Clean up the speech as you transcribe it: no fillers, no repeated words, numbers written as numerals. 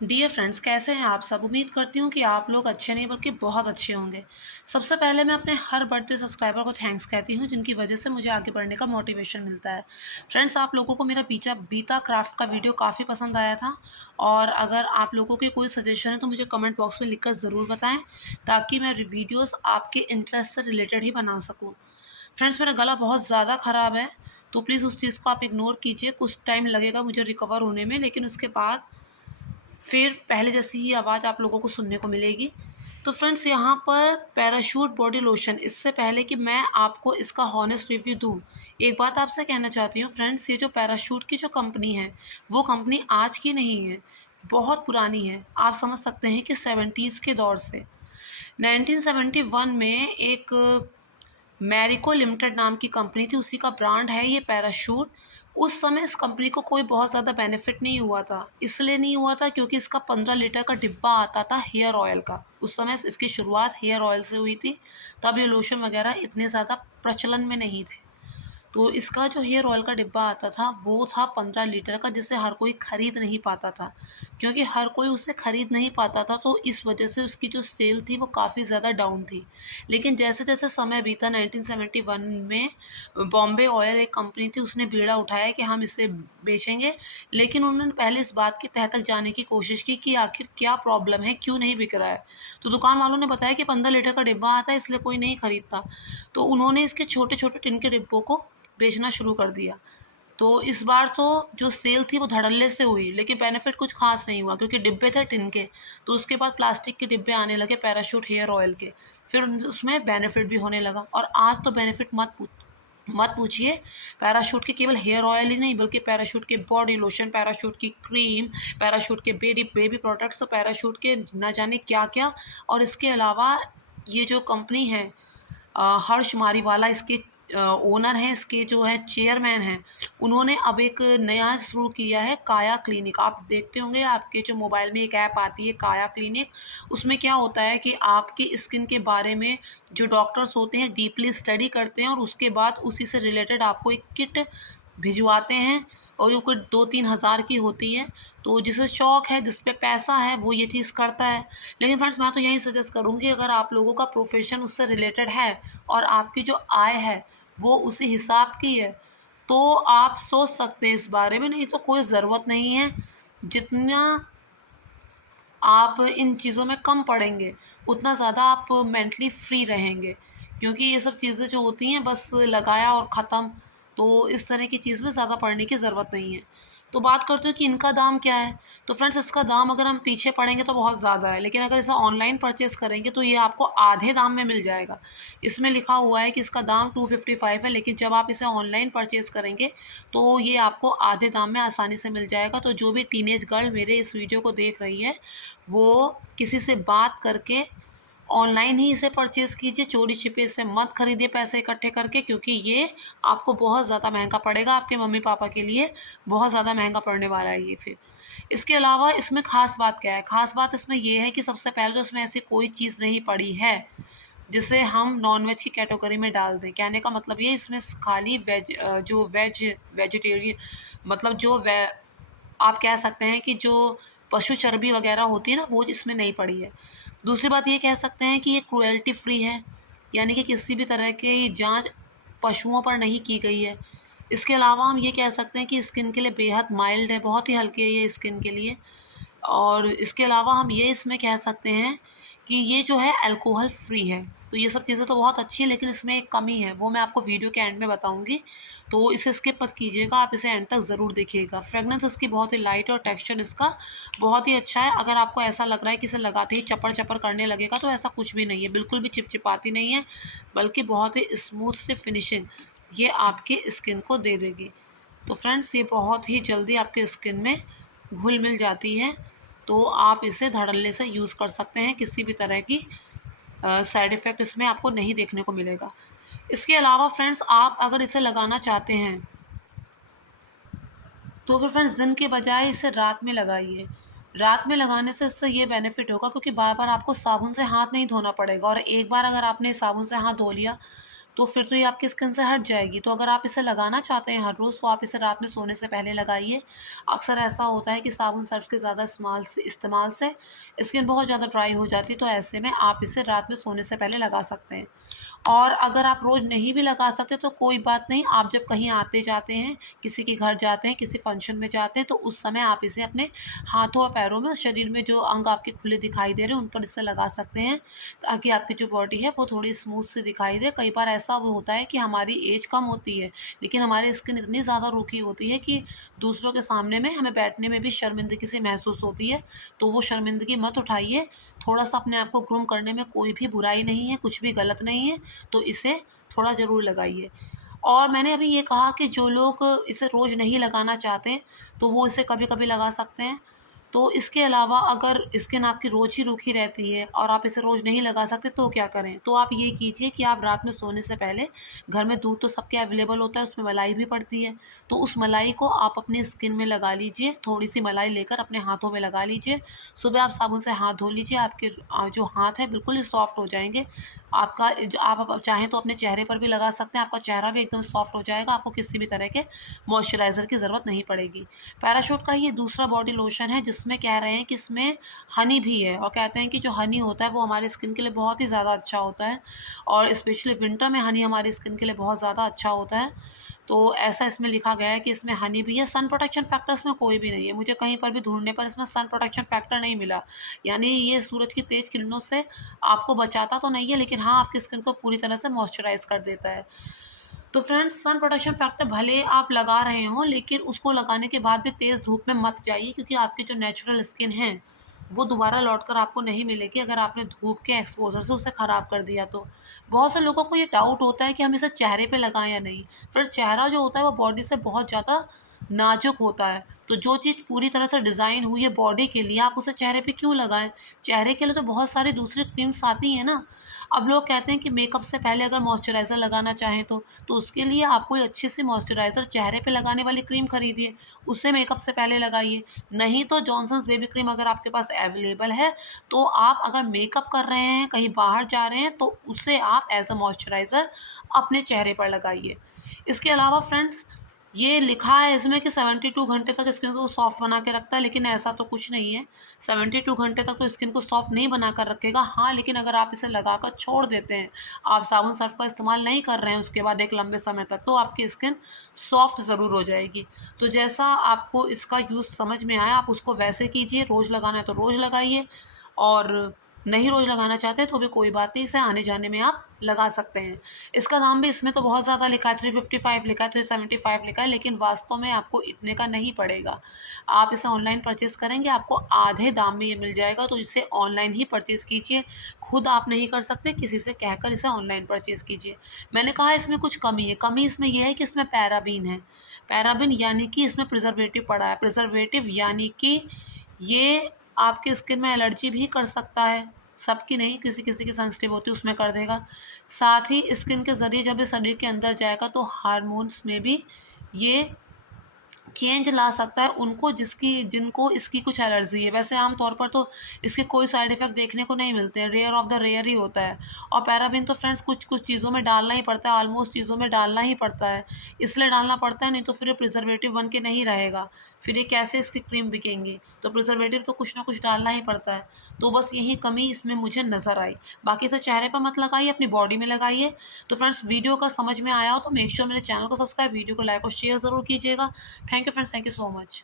Dear friends, कैसे हैं आप सब? उम्मीद करती हूँ कि आप लोग अच्छे नहीं बल्कि बहुत अच्छे होंगे। सबसे पहले मैं अपने हर बढ़ते सब्सक्राइबर को थैंक्स कहती हूँ जिनकी वजह से मुझे आगे बढ़ने का मोटिवेशन मिलता है। फ्रेंड्स, आप लोगों को मेरा बीता क्राफ्ट का वीडियो काफ़ी पसंद आया था और अगर आप लोगों के कोई सजेशन है तो मुझे कमेंट बॉक्स में लिखकर ज़रूर बताएँ ताकि मैं वीडियोज़ आपके इंटरेस्ट से रिलेटेड ही बना सकूँ। फ्रेंड्स, मेरा गला बहुत ज़्यादा ख़राब है, तो प्लीज़ उस चीज़ को आप इग्नोर कीजिए। कुछ टाइम लगेगा मुझे रिकवर होने में, लेकिन उसके बाद फिर पहले जैसी ही आवाज़ आप लोगों को सुनने को मिलेगी। तो फ्रेंड्स, यहाँ पर पैराशूट बॉडी लोशन, इससे पहले कि मैं आपको इसका हॉनेस्ट रिव्यू दूँ, एक बात आपसे कहना चाहती हूँ फ्रेंड्स, ये जो पैराशूट की जो कंपनी है, वो कंपनी आज की नहीं है, बहुत पुरानी है। आप समझ सकते हैं कि 70s के दौर से। 1971 में एक मैरिको लिमिटेड नाम की कंपनी थी, उसी का ब्रांड है ये पैराशूट। उस समय इस कंपनी को कोई बहुत ज़्यादा बेनिफिट नहीं हुआ था। इसलिए नहीं हुआ था क्योंकि इसका 15 लीटर का डिब्बा आता था हेयर ऑयल का। उस समय इसकी शुरुआत हेयर ऑयल से हुई थी, तब ये लोशन वगैरह इतने ज़्यादा प्रचलन में नहीं थे। तो इसका जो हेयर ऑयल का डिब्बा आता था वो था 15 लीटर का, जिसे हर कोई ख़रीद नहीं पाता था। क्योंकि हर कोई उसे ख़रीद नहीं पाता था तो इस वजह से उसकी जो सेल थी वो काफ़ी ज़्यादा डाउन थी। लेकिन जैसे-जैसे समय बीता 1971 में बॉम्बे ऑयल एक कंपनी थी, उसने बीड़ा उठाया कि हम इसे बेचेंगे। लेकिन उन्होंने पहले इस बात की तह तक जाने की कोशिश की कि आखिर क्या प्रॉब्लम है, क्यों नहीं बिक रहा है। तो दुकान वालों ने बताया कि 15 लीटर का डिब्बा आता है इसलिए कोई नहीं खरीदता। तो उन्होंने इसके छोटे-छोटे टिन के डिब्बों को बेचना शुरू कर दिया। तो इस बार तो जो सेल थी वो धड़ल्ले से हुई, लेकिन बेनिफिट कुछ ख़ास नहीं हुआ क्योंकि डिब्बे थे टिन के। तो उसके बाद प्लास्टिक के डिब्बे आने लगे पैराशूट हेयर ऑयल के। फिर उसमें बेनिफिट भी होने लगा और आज तो बेनिफिट मत पूछिए। पैराशूट के केवल हेयर ऑयल ही नहीं बल्कि पैराशूट के बॉडी लोशन, पैराशूट की क्रीम, पैराशूट के बेडी बेबी प्रोडक्ट्स, तो पैराशूट के ना जाने क्या-क्या। और इसके अलावा ये जो कंपनी है हर्ष मारीवाला इसके ओनर हैं, इसके जो है चेयरमैन हैं, उन्होंने अब एक नया शुरू किया है काया क्लिनिक। आप देखते होंगे आपके जो मोबाइल में एक ऐप आती है काया क्लिनिक, उसमें क्या होता है कि आपकी स्किन के बारे में जो डॉक्टर्स होते हैं डीपली स्टडी करते हैं और उसके बाद उसी से रिलेटेड आपको एक किट भिजवाते हैं और वो कुछ 2-3 हज़ार की होती है। तो जिसे शौक है, जिस पे पैसा है, वो ये चीज़ करता है। लेकिन फ्रेंड्स, मैं तो यही सजेस्ट करूँगी अगर आप लोगों का प्रोफ़ेशन उससे रिलेटेड है और आपकी जो आय है, वो उसी हिसाब की है, तो आप सोच सकते हैं इस बारे में, नहीं तो कोई ज़रूरत नहीं है। जितना आप इन चीज़ों में कम पड़ेंगे, उतना ज़्यादा आप मेंटली फ्री रहेंगे। क्योंकि ये सब चीज़ें जो होती हैं बस लगाया और ख़त्म, तो इस तरह की चीज़ में ज़्यादा पड़ने की ज़रूरत नहीं है। तो बात करते हैं कि इनका दाम क्या है? तो फ्रेंड्स, इसका दाम अगर हम पीछे पड़ेंगे तो बहुत ज़्यादा है, लेकिन अगर इसे ऑनलाइन परचेज़ करेंगे तो ये आपको आधे दाम में मिल जाएगा। इसमें लिखा हुआ है कि इसका दाम 255 है, लेकिन जब आप इसे ऑनलाइन परचेज़ करेंगे तो ये आपको आधे दाम में आसानी से मिल जाएगा। तो जो भी टीनेज गर्ल मेरे इस वीडियो को देख रही है, वो किसी से बात करके ऑनलाइन ही इसे परचेज़ कीजिए, चोरी-छिपे इसे मत खरीदिए पैसे इकट्ठे करके, क्योंकि ये आपको बहुत ज़्यादा महँगा पड़ेगा, आपके मम्मी-पापा के लिए बहुत ज़्यादा महँगा पड़ने वाला है ये फिर। इसके अलावा इसमें ख़ास बात क्या है? ख़ास बात इसमें ये है कि सबसे पहले तो इसमें ऐसी कोई चीज़ नहीं पड़ी है, जिसे हम नॉन-वेज की कैटेगरी में डाल दें। कहने का मतलब ये इसमें खाली जो वेजिटेरियन मतलब जो वे आप कह सकते हैं कि जो पशु चर्बी वग़ैरह होती है ना, वो इसमें नहीं पड़ी है। दूसरी बात ये कह सकते हैं कि ये क्रुएल्टी फ्री है, यानी कि किसी भी तरह की जाँच पशुओं पर नहीं की गई है। इसके अलावा हम ये कह सकते हैं कि स्किन के लिए बेहद माइल्ड है, बहुत ही हल्की है ये स्किन के लिए। और इसके अलावा हम ये इसमें कह सकते हैं कि ये जो है अल्कोहल फ्री है। तो ये सब चीज़ें तो बहुत अच्छी हैं, लेकिन इसमें एक कमी है, वो मैं आपको वीडियो के एंड में बताऊँगी। तो इसे स्किप मत कीजिएगा, आप इसे एंड तक ज़रूर देखिएगा। फ्रेग्रेंस इसकी बहुत ही लाइट है और टेक्सचर इसका बहुत ही अच्छा है। अगर आपको ऐसा लग रहा है कि इसे लगाते ही चपड़-चपड़ करने लगेगा, तो ऐसा कुछ भी नहीं है, बिल्कुल भी चिपचिपाती नहीं है, बल्कि बहुत ही स्मूथ सी फिनिशिंग ये आपकी स्किन को दे देगी। तो फ्रेंड्स, ये बहुत ही जल्दी आपके स्किन में घुल-मिल जाती है, तो आप इसे धड़ल्ले से यूज़ कर सकते हैं, किसी भी तरह की साइड इफ़ेक्ट इसमें आपको नहीं देखने को मिलेगा। इसके अलावा फ्रेंड्स, आप अगर इसे लगाना चाहते हैं, तो फिर फ्रेंड्स दिन के बजाय इसे रात में लगाइए। रात में लगाने से इससे ये बेनिफिट होगा क्योंकि बार-बार आपको साबुन से हाथ नहीं धोना पड़ेगा और एक बार अगर आपने साबुन से हाथ धो लिया, तो फिर तो ये आपकी स्किन से हट जाएगी। तो अगर आप इसे लगाना चाहते हैं हर रोज़, तो आप इसे रात में सोने से पहले लगाइए। अक्सर ऐसा होता है कि साबुन सर्फ़ के ज़्यादा इस्तेमाल से स्किन बहुत ज़्यादा ड्राई हो जाती है, तो ऐसे में आप इसे रात में सोने से पहले लगा सकते हैं। और अगर आप रोज़ नहीं भी लगा सकते तो कोई बात नहीं, आप जब कहीं आते-जाते हैं, किसी के घर जाते हैं, किसी फ़ंक्शन में जाते हैं, तो उस समय आप इसे अपने हाथों और पैरों में और शरीर में जो अंग आपके खुले दिखाई दे रहे हैं, उन पर इसे लगा सकते हैं, ताकि आपकी जो बॉडी है वो थोड़ी स्मूथ सी दिखाई दे। कई बार ऐसा वो होता है कि हमारी एज कम होती है, लेकिन हमारी स्किन इतनी ज़्यादा रूखी होती है कि दूसरों के सामने में हमें बैठने में भी शर्मिंदगी सी महसूस होती है। तो वो शर्मिंदगी मत उठाइए, थोड़ा-सा अपने आप को ग्रूम करने में कोई भी बुराई नहीं है, कुछ भी गलत नहीं है, तो इसे थोड़ा ज़रूर लगाइए। और मैंने अभी ये कहा कि जो लोग इसे रोज़ नहीं लगाना चाहते, तो वो इसे कभी-कभी लगा सकते हैं। तो इसके अलावा अगर स्किन आपकी रोज़ ही रूखी रहती है और आप इसे रोज़ नहीं लगा सकते, तो क्या करें? तो आप ये कीजिए कि आप रात में सोने से पहले घर में दूध तो सबके अवेलेबल होता है, उसमें मलाई भी पड़ती है। तो उस मलाई को आप अपनी स्किन में लगा लीजिए, थोड़ी-सी मलाई लेकर अपने हाथों में लगा लीजिए। सुबह आप साबुन से हाथ धो लीजिए, आपके जो हाथ है बिल्कुल ही सॉफ्ट हो जाएँगे। आपका जो आप चाहें तो अपने चेहरे पर भी लगा सकते हैं, आपका चेहरा भी एकदम सॉफ्ट हो जाएगा, आपको किसी भी तरह के मॉइस्चराइज़र की ज़रूरत नहीं पड़ेगी। पैराशूट का ये दूसरा बॉडी लोशन है जिसमें कह रहे हैं कि इसमें हनी भी है, और कहते हैं कि जो हनी होता है वो हमारी स्किन के लिए बहुत ही ज़्यादा अच्छा होता है, और स्पेशली विंटर में हनी हमारी स्किन के लिए बहुत ज़्यादा अच्छा होता है। तो ऐसा इसमें लिखा गया है कि इसमें हनी भी है। सन प्रोटेक्शन फैक्टर इसमें कोई भी नहीं है। मुझे कहीं पर भी ढूँढने पर इसमें सन प्रोटेक्शन फैक्टर नहीं मिला। यानी ये सूरज की तेज़ किरणों से आपको बचाता तो नहीं है, लेकिन हाँ, आपकी स्किन को पूरी तरह से मॉइस्चराइज़ कर देता है। तो फ्रेंड्स, सन प्रोटेक्शन फैक्टर भले आप लगा रहे हों, लेकिन उसको लगाने के बाद भी तेज़ धूप में मत जाइए, क्योंकि आपकी जो नेचुरल स्किन है, वो दोबारा लौटकर आपको नहीं मिलेगी अगर आपने धूप के एक्सपोज़र से उसे ख़राब कर दिया तो। बहुत से लोगों को ये डाउट होता है कि हम इसे चेहरे पे लगाएँ या नहीं? फिर चेहरा जो होता है वो बॉडी से बहुत ज़्यादा नाज़ुक होता है, तो जो चीज़ पूरी तरह से डिज़ाइन हुई है बॉडी के लिए, आप उसे चेहरे पे क्यों लगाएँ? चेहरे के लिए तो बहुत सारी दूसरी क्रीम्स आती हैं ना। अब लोग कहते हैं कि मेकअप से पहले अगर मॉइस्चराइज़र लगाना चाहें तो उसके लिए आप कोई अच्छी सी मॉइस्चराइज़र चेहरे पे लगाने वाली क्रीम खरीदिए, उसे मेकअप से पहले लगाइए। नहीं तो जॉनसन्स बेबी क्रीम अगर आपके पास अवेलेबल है, तो आप अगर मेकअप कर रहे हैं, कहीं बाहर जा रहे हैं, तो उसे आप एज़ अ मॉइस्चराइज़र अपने चेहरे पर लगाइए। इसके अलावा फ्रेंड्स, ये लिखा है इसमें कि 72 घंटे तक स्किन को सॉफ्ट बना के रखता है, लेकिन ऐसा तो कुछ नहीं है। 72 घंटे तक तो स्किन को सॉफ्ट नहीं बनाकर रखेगा। हाँ, लेकिन अगर आप इसे लगाकर छोड़ देते हैं, आप साबुन सर्फ़ का इस्तेमाल नहीं कर रहे हैं उसके बाद एक लंबे समय तक, तो आपकी स्किन सॉफ्ट ज़रूर हो जाएगी। तो जैसा आपको इसका यूज़ समझ में आया, आप उसको वैसे कीजिए। रोज़ लगाना है तो रोज़ लगाइए, और नहीं रोज़ लगाना चाहते तो भी कोई बात नहीं, इसे आने-जाने में आप लगा सकते हैं। इसका दाम भी इसमें तो बहुत ज़्यादा लिखा है, 355 लिखा है, 375 लिखा है, लेकिन वास्तव में आपको इतने का नहीं पड़ेगा। आप इसे ऑनलाइन परचेज़ करेंगे, आपको आधे दाम में ये मिल जाएगा, तो इसे ऑनलाइन ही परचेज़ कीजिए। खुद आप नहीं कर सकते, किसी से कहकर इसे ऑनलाइन परचेज़ कीजिए। मैंने कहा इसमें कुछ कमी है, कमी इसमें ये है कि इसमें पैराबीन है। पैराबीन यानी कि इसमें प्रिज़र्वेटिव पड़ा है। प्रिज़र्वेटिव यानी कि ये आपकी स्किन में एलर्जी भी कर सकता है, सबकी नहीं, किसी-किसी की सेंसिटिव होती है उसमें कर देगा। साथ ही स्किन के ज़रिए जब ये शरीर के अंदर जाएगा तो हार्मोन्स में भी ये चेंज ला सकता है उनको जिनको इसकी कुछ एलर्जी है। वैसे आम तौर पर तो इसके कोई साइड इफ़ेक्ट देखने को नहीं मिलते हैं, रेयर ऑफ द रेयर ही होता है। और पैराबीन तो फ्रेंड्स कुछ-कुछ चीज़ों में डालना ही पड़ता है, ऑलमोस्ट चीज़ों में डालना ही पड़ता है। इसलिए डालना पड़ता है, नहीं तो फिर ये प्रिज़र्वेटिव बन के नहीं रहेगा। फिर ये कैसे इसकी क्रीम बिकेंगी? तो प्रिज़र्वेटिव तो कुछ ना कुछ डालना ही पड़ता है। तो बस यही कमी इसमें मुझे नज़र आई। बाकी इसे चेहरे पर मत लगाइए, अपनी बॉडी में लगाइए। तो फ्रेंड्स, वीडियो का समझ में आया हो तो मेक श्योर मेरे चैनल को सब्सक्राइब, वीडियो को लाइक और शेयर ज़रूर कीजिएगा। Thank you friends, thank you so much.